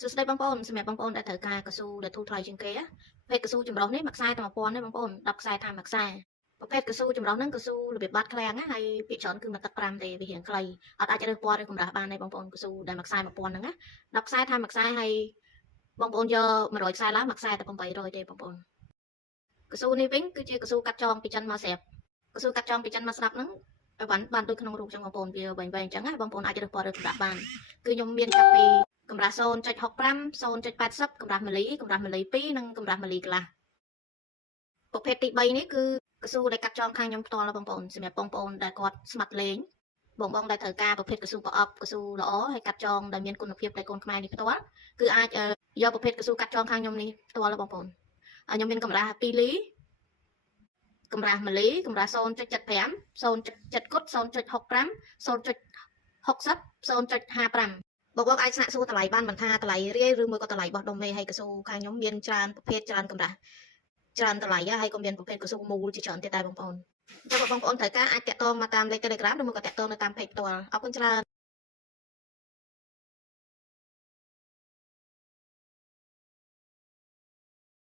សួស្តីបងប្អូនសម្រាប់បងប្អូនដែលត្រូវការកៅស៊ូដែលធូរថ្លៃជាងគេប្រភេទកៅស៊ូចម្រុះនេះមួយខ្សែតែ1000ទេបងប្អូន10ខ្សែតាមមួយខ្សែប្រភេទកៅស៊ូចម្រុះហ្នឹងកៅស៊ូរបៀបបាត់ឃ្លាំងហើយភាគច្រើនគឺមកទឹក5ទេវារៀងខ្លីអត់អាចរើសពណ៌ឬកម្រាស់បានទេបងប្អូនកៅស៊ូដែលមួយខ្សែ1000ហ្នឹងណា10ខ្សែតាមមួយខ្សែហើយបងប្អូនយក100ខ្សែឡើងមួយខ្សែតែ800ទេបងប្អូនកៅស៊ូនេះវិញគឺជាកៅស៊ូកាត់ចងពីចិនមកស្រាប់កៅស៊ូកាត់ចងពីចិនមកស្រាប់ហ្នឹងបានដូចក្នុងរូបចឹងបងប្អូនវាវែងៗចឹងណាបងប្អូនអាចរើសពណ៌ឬកម្រាស់បានគឺខ្ញុំមានចាប់ពីកម្រាស់0.65 0.80កម្រាស់មីលីកម្រាស់មីលី2និងកម្រាស់មីលីកន្លះប្រភេទទី3នេះគឺកៅស៊ូដែលកាត់ចងខាងខ្ញុំផ្ទាល់បងប្អូនសម្រាប់បងប្អូនដែលគាត់ស្មាត់លេងបងដែលត្រូវការប្រភេទកៅស៊ូប្រអប់កៅស៊ូល្អហើយកាត់ចងដែលមានគុណភាពដែលកូនខ្មែរនេះផ្ទាល់គឺអាចយកប្រភេទកៅស៊ូកាត់ចងខាងខ្ញុំនេះផ្ទាល់បងប្អូនខ្ញុំមានកម្រាស់2លីកម្រាស់មីលីកម្រាស់0.75 0.7គុត 0.65 0.60 0.55បងអាចស្នាក់សួរតម្លៃបានមិនថាតម្លៃរាយឬមួយក៏តម្លៃបោះដុំទេហើយកៅស៊ូខាងខ្ញុំមានច្រើនប្រភេទច្រើនកម្រាស់ច្រើនតម្លៃហើយក៏មានប្រភេទកៅស៊ូមូលជាច្រើនទៀតដែរបងប្អូនចាំបងប្អូនត្រូវការអាចតាក់ទងមកតាមលេខ Telegram ឬមួយក៏តាក់ទងនៅតាម Page ផ្ទាល់អរគុណច្រើន